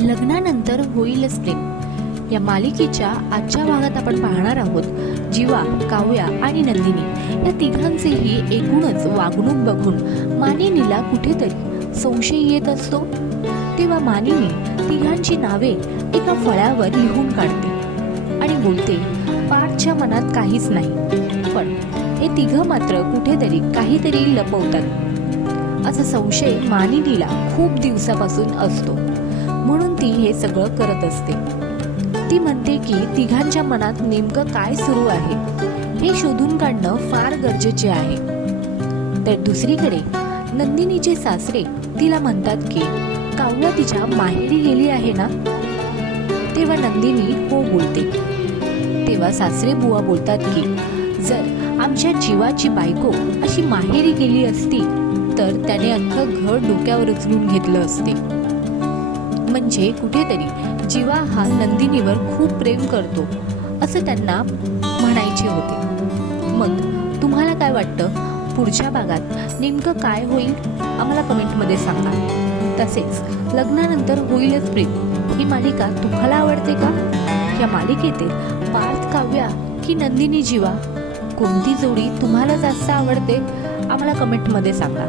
लग्नानंतर होईलच प्रेम. या मालिकेच्या आजच्या भागात आपण पाहणार आहोत जीवा काव्या आणि नंदिनी. या तिघांचेही एकूणच वागणूक बघून मानिनीला कुठेतरी संशय येत असतो. तेव्हा मानिनी तिघांची नावे एका फळ्यावर लिहून काढते आणि बोलते पाठच्या मनात काहीच नाही पण हे तिघं मात्र कुठेतरी काहीतरी लपवतात. असा संशय मानिनीला खूप दिवसापासून असतो. म्हणून ती हे सगळं करत असते. ती म्हणते की तिघांच्या मनात नेमकं काय सुरू आहे हे शोधून काढणं फार गरजेचे आहे. तर दुसरीकडे नंदिनीचे सासरे तिला म्हणतात की काव्या तिच्या माहेरी गेली आहे ना? तेव्हा नंदिनी हो बोलते. तेव्हा सासरे बुवा बोलतात की जर आमच्या जीवाची बायको अशी माहेरी गेली असती तर त्याने अख्खं घर डोक्यावर उचलून घेतलं असते. म्हणजे कुठेतरी जीवा हा नंदिनीवर खूप प्रेम करतो असं त्यांना म्हणायचे होते. मग तुम्हाला काय वाटतं? पुढच्या भागात नेमकं काय होईल? आम्हाला कमेंटमध्ये सांगा. तसेच लग्नानंतर होईलच प्रेम ही मालिका तुम्हाला आवडते का? या मालिकेतील पार्थ काव्या की नंदिनी जीवा? कोणती जोडी तुम्हाला जास्त आवडते? आम्हाला कमेंटमध्ये सांगा.